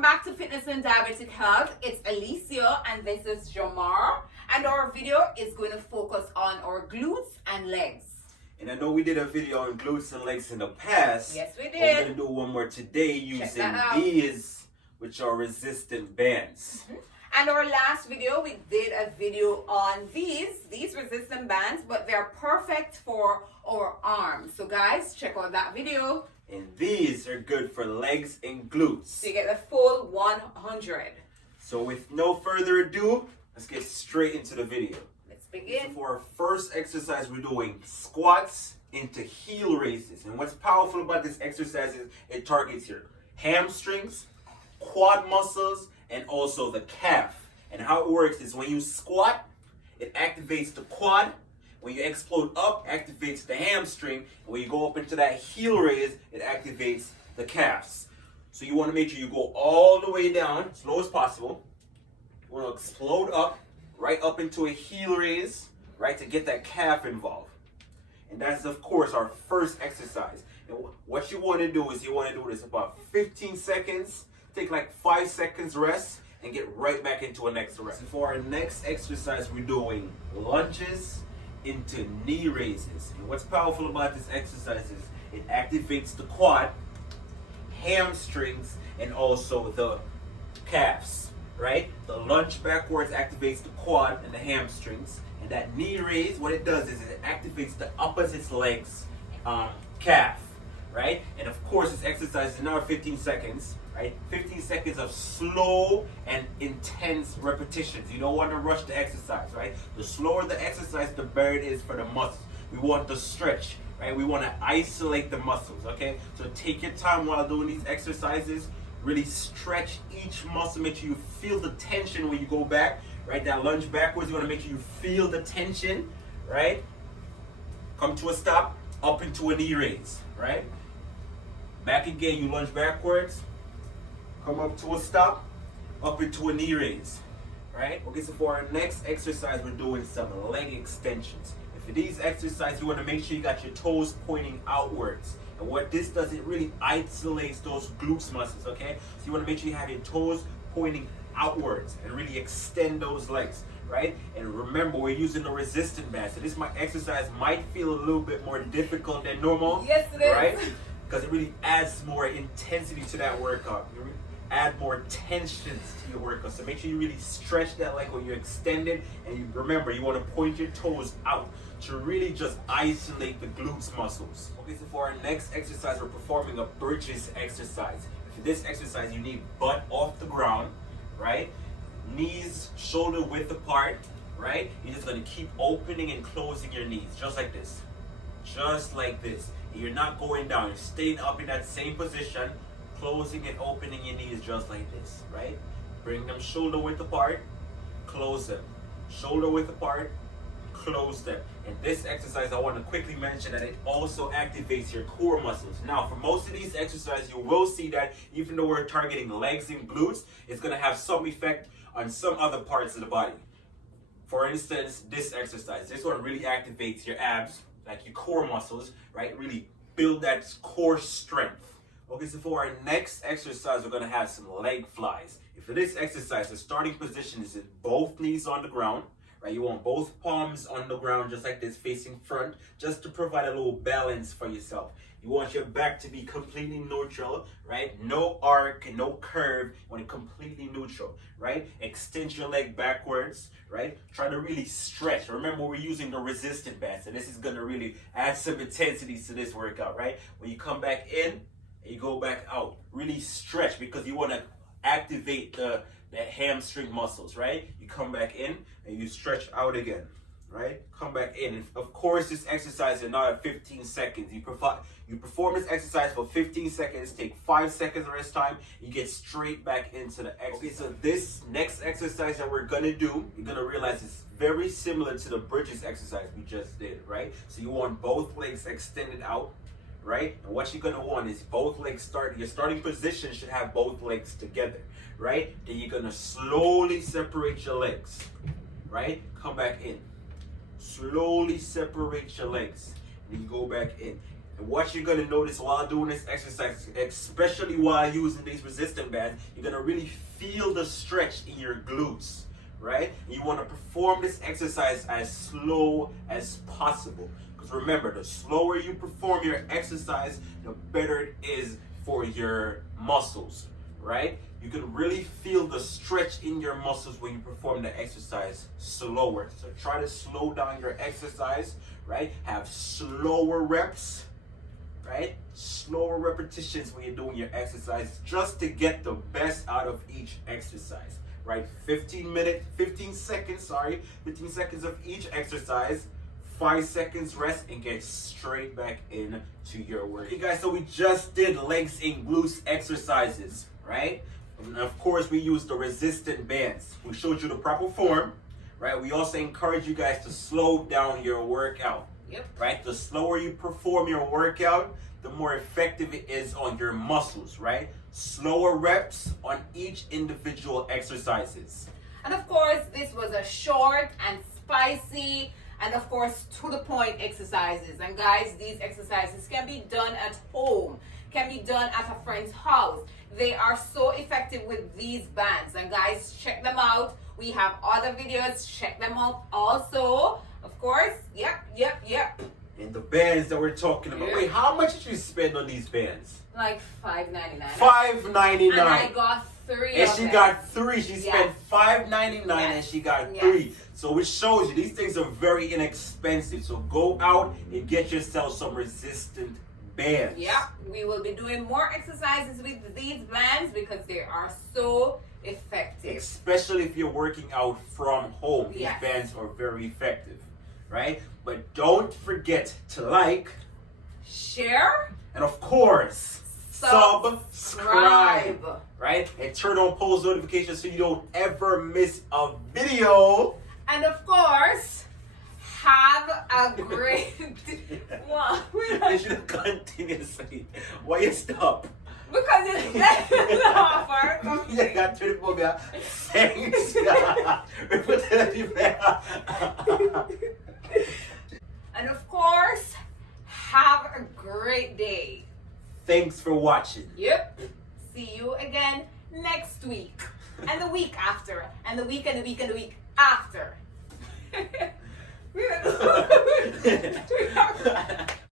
Welcome back to Fitness and Diabetic Health. It's Alicia and this is Jamar. And our video is going to focus on our glutes and legs. And I know we did a video on glutes and legs in the past. Yes, we did. We're going to do one more today using these, which are resistant bands. And our last video, we did a video on these resistant bands, but they're perfect for our arms. So guys, check out that video. And these are good for legs and glutes. So you get the full 100. So with no further ado, let's get straight into the video. Let's begin. So for our first exercise, we're doing squats into heel raises. And what's powerful about this exercise is it targets your hamstrings, quad muscles, and also the calf. And how it works is when you squat, it activates the quad. When you explode up, activates the hamstring. And when you go up into that heel raise, it activates the calves. So you want to make sure you go all the way down, as low as possible. You want to explode up, right up into a heel raise, right, to get that calf involved. And that's, of course, our first exercise. And what you want to do is you want to do this about 15 seconds, take like 5 seconds rest, and get right back into a next rest. So for our next exercise, we're doing lunges into knee raises. And what's powerful about this exercise is it activates the quad, hamstrings, and also the calves, right? The lunge backwards activates the quad and the hamstrings, and that knee raise, what it does is it activates the opposite leg's calf, right? And of course, this exercise is another 15 seconds, right? 15 seconds of slow and intense repetitions. You don't want to rush the exercise, right? The slower the exercise, the better it is for the muscles. We want to stretch, right? We want to isolate the muscles, okay? So take your time while doing these exercises. Really stretch each muscle. Make sure you feel the tension when you go back, right? That lunge backwards, you want to make sure you feel the tension, right? Come to a stop, up into a knee raise, right? Back again, you lunge backwards. Come up to a stop, up into a knee raise, right? Okay, so for our next exercise, we're doing some leg extensions. And for these exercises, you want to make sure you got your toes pointing outwards. And what this does, it really isolates those glutes muscles, okay? So you want to make sure you have your toes pointing outwards and really extend those legs, right? And remember, we're using the resistant band. So this exercise might feel a little bit more difficult than normal. Yes, it is. Right? Because it really adds more intensity to that workout. You add more tensions to your workout. So make sure you really stretch that leg when you extend it. And you remember, you want to point your toes out to really just isolate the glutes muscles. Okay, so for our next exercise, we're performing a bridges exercise. For this exercise, you need butt off the ground, right? Knees shoulder width apart, right? You're just going to keep opening and closing your knees, just like this. Just like this. And you're not going down. You're staying up in that same position, closing and opening your knees just like this, right? Bring them shoulder width apart, close them. Shoulder width apart, close them. And this exercise, I want to quickly mention that it also activates your core muscles. Now, for most of these exercises, you will see that even though we're targeting legs and glutes, it's going to have some effect on some other parts of the body. For instance, this exercise, this one really activates your abs, like your core muscles, right? Really build that core strength. Okay, so for our next exercise, we're going to have some leg flies. And for this exercise, the starting position is both knees on the ground, right? You want both palms on the ground, just like this, facing front, just to provide a little balance for yourself. You want your back to be completely neutral, right? No arc, no curve. You want it completely neutral, right? Extend your leg backwards, right? Try to really stretch. Remember, we're using the resistant band, so this is going to really add some intensity to this workout, right? When you come back in, and you go back out, really stretch because you want to activate the hamstring muscles, right? You come back in and you stretch out again, right? Come back in. And of course, this exercise is another 15 seconds. You perform this exercise for 15 seconds, take 5 seconds rest time, you get straight back into the exercise. Okay, so this next exercise that we're gonna do, you're gonna realize it's very similar to the bridges exercise we just did, right? So you want both legs extended out, right? And what you're gonna want is both legs your starting position should have both legs together, right? Then you're gonna slowly separate your legs, right? Come back in. Slowly separate your legs. And you go back in. And what you're gonna notice while doing this exercise, especially while using these resistance bands, you're gonna really feel the stretch in your glutes, right? And you wanna perform this exercise as slow as possible. Because remember, the slower you perform your exercise, the better it is for your muscles, right? You can really feel the stretch in your muscles when you perform the exercise slower. So try to slow down your exercise, right? Have slower reps, right? Slower repetitions when you're doing your exercise, just to get the best out of each exercise, right? 15 seconds of each exercise, 5 seconds rest, and get straight back into your work. Okay guys, so we just did legs and glutes exercises, right? And of course, we used the resistant bands. We showed you the proper form, right? We also encourage you guys to slow down your workout. Yep. Right? The slower you perform your workout, the more effective it is on your muscles, right? Slower reps on each individual exercises. And of course, this was a short and spicy and of course to the point exercises. And guys, these exercises can be done at home, can be done at a friend's house. They are so effective with these bands. And guys, check them out. We have other videos. Check them out also. Of course. Yep. And the bands that we're talking about. Yep. Wait, how much did you spend on these bands? Like $5.99. $5.99. And I got 3 And of she them. got 3. She Yes. spent $5.99 Yes. and she got Yes. 3. So it shows you these things are very inexpensive. So go out and get yourself some resistant bands. Yeah, we will be doing more exercises with these bands because they are so effective. Especially if you're working out from home. These Yes. bands are very effective, right? But don't forget to like, Share, and of course, subscribe, subscribe. right? And turn on post notifications so you don't ever miss a video. And of course, have a great one. You should continue to say, why you stop? Because it's laugh or something. You got to the movie. Thanks. And of course, have a great day. Thanks for watching. Yep. See you again next week. And the week after. And the week and the week and the week after.